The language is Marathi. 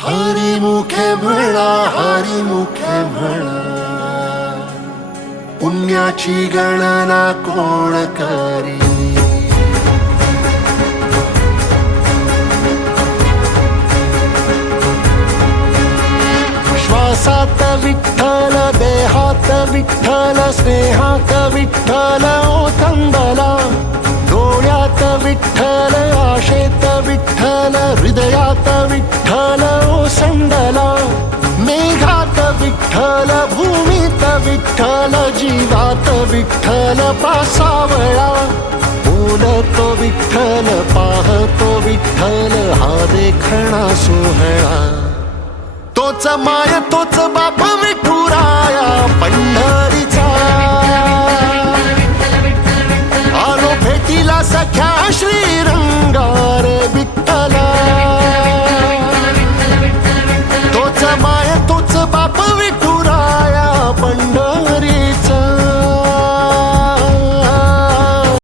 हरिमुखे म्हणा, हरिमुखे म्हणा, पुण्याची गणना कोण करी. श्वासात विठ्ठल, देहात विठ्ठल, स्नेहात विठ्ठल ओथंबला. डोळ्यात विठ्ठल, आशेत विठ्ठल, हृदयात विठ्ठल ओसंडला. मेघात विठ्ठल, भूमीत विठ्ठल, जीवात विठ्ठल पासावळा. बोलतो विठ्ठल, पाहतो विठ्ठल, हा देखणा सोहळा. तोच माय तोच बाप विठू